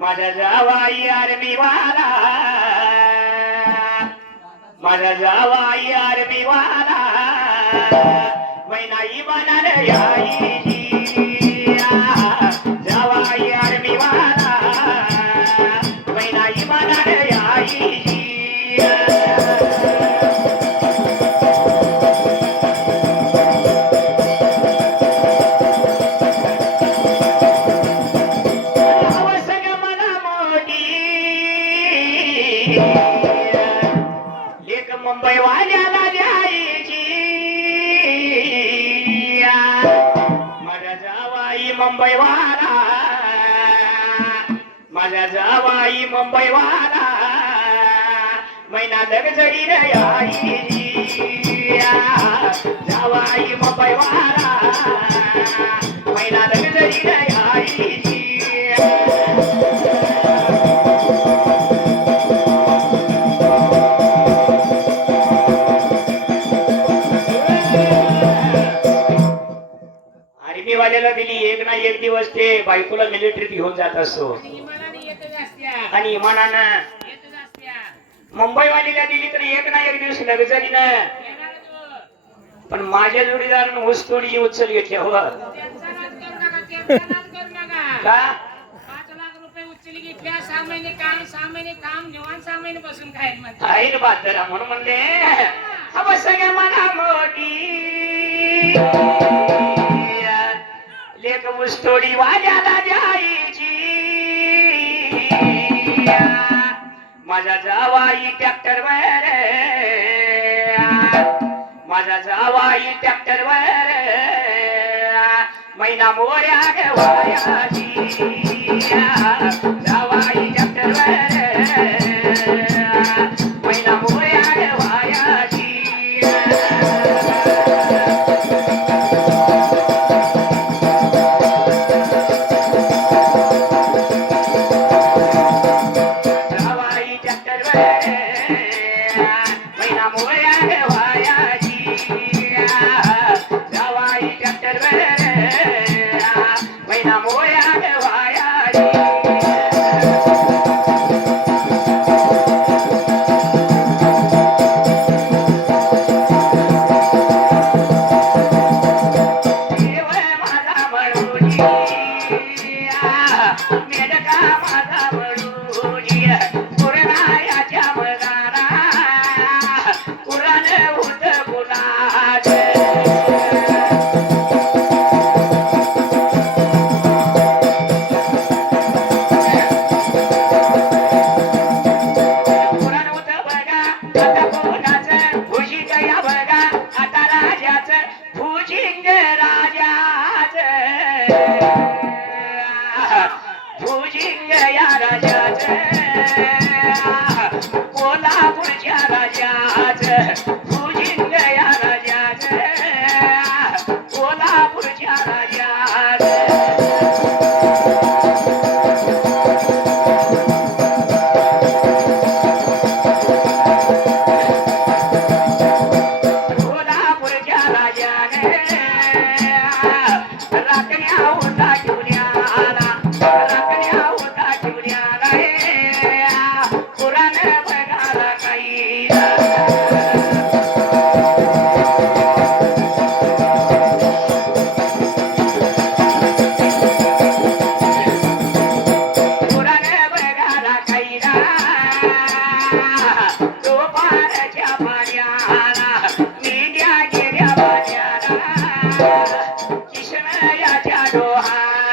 माझ्या जावाई अरबी वाला माझ्या जावाई अरबी वाला मैनाई बनाल याई पैवाल्याला द्यायची. माझ्या जावाई मुंबईवाला. माझ्या जावाई मुंबईवाला. मैना दगजडी रे आई. जावाई मुंबईवाला. दिवस ते बायकोला मिलिटरीत घेऊन जात असतो. आणि इमानानं मुंबईवालीला दिली तर एक ना एक दिवस लक्झरी ना पण माझ्या जोडीदार ऊस थोडी उचल घेतली हो. का? आहे बाजारा म्हणून म्हणले सगळ्या मना मोठी एक मुस्तोडी वाजाला जायची माझा जावाई ट्रॅक्टर वर माझा जावाई ट्रॅक्टर वर महिना मोऱ्या Yeah.